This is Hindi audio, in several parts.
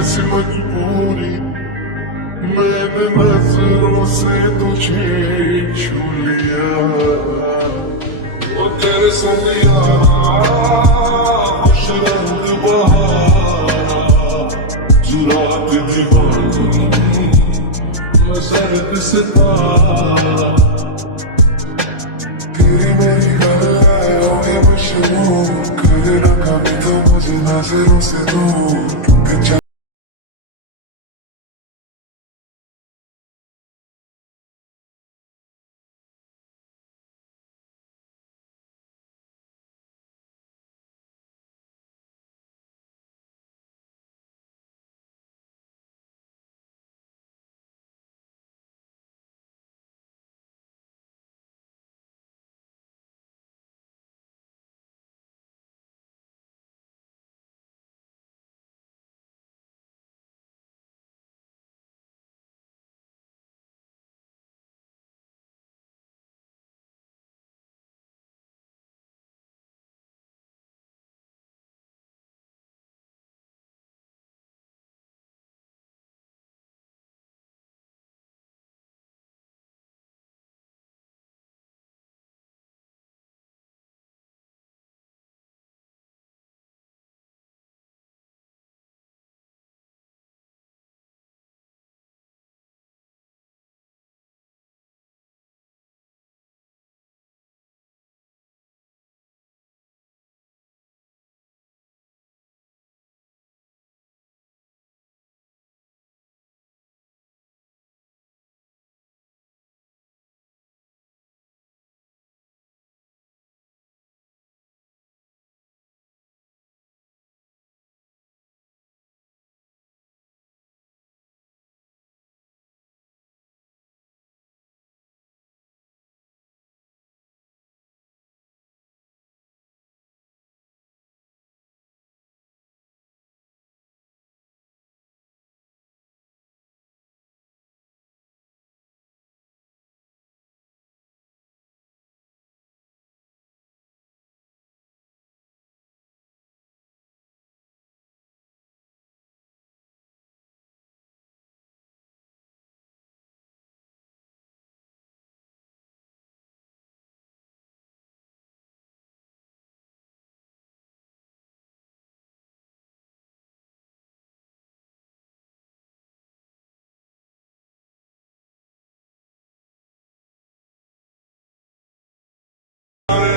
कैसी मजबूरी, मैंने नजरों से तुझे छू लिया। वो तेरे संग यारा खुश रंग बहारा, जुरात दीवानी मैं सर्द सितारा। तेरी मेरी गल्लां हो गई मशहूर, करे रखा भी तो मुझे नजरों से दूर।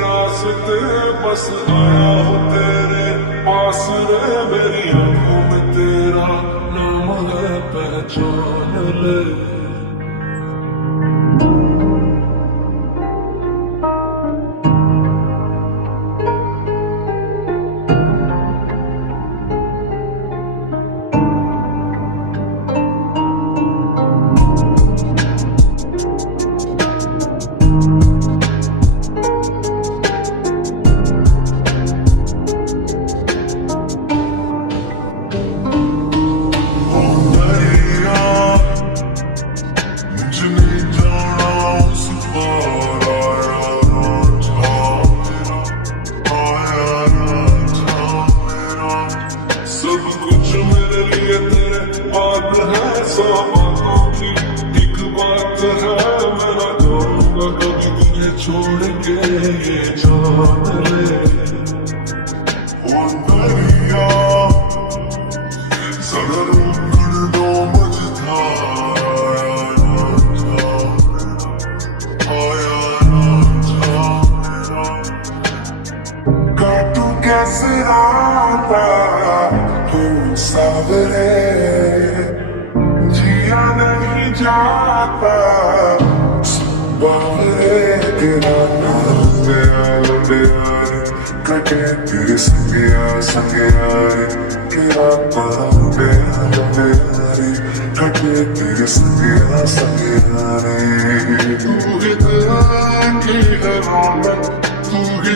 रास्ते बस आया हूँ तेरे पास रे, मेरी आंखों में तेरा नाम है पहचान ले। सब कुछ मेरे लिए तेरे बात है, सौ बातों की एक बात है, मैं ना छोड़ूंगा कभी तुझे छोड़ के ये जान ले। ओ दरिया जरा रोकड़ दो मुझे, आया ना जा काटू कैसे आता तू सावरे, जिया नहीं जाता बावरे। तेरा नाम यार कटे तेरे संगे यार, तेरा नाम यार कटे तेरे संगे यार। तू ही दिल की है रौनक, तू ही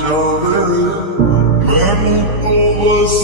जावे मैनू तो बस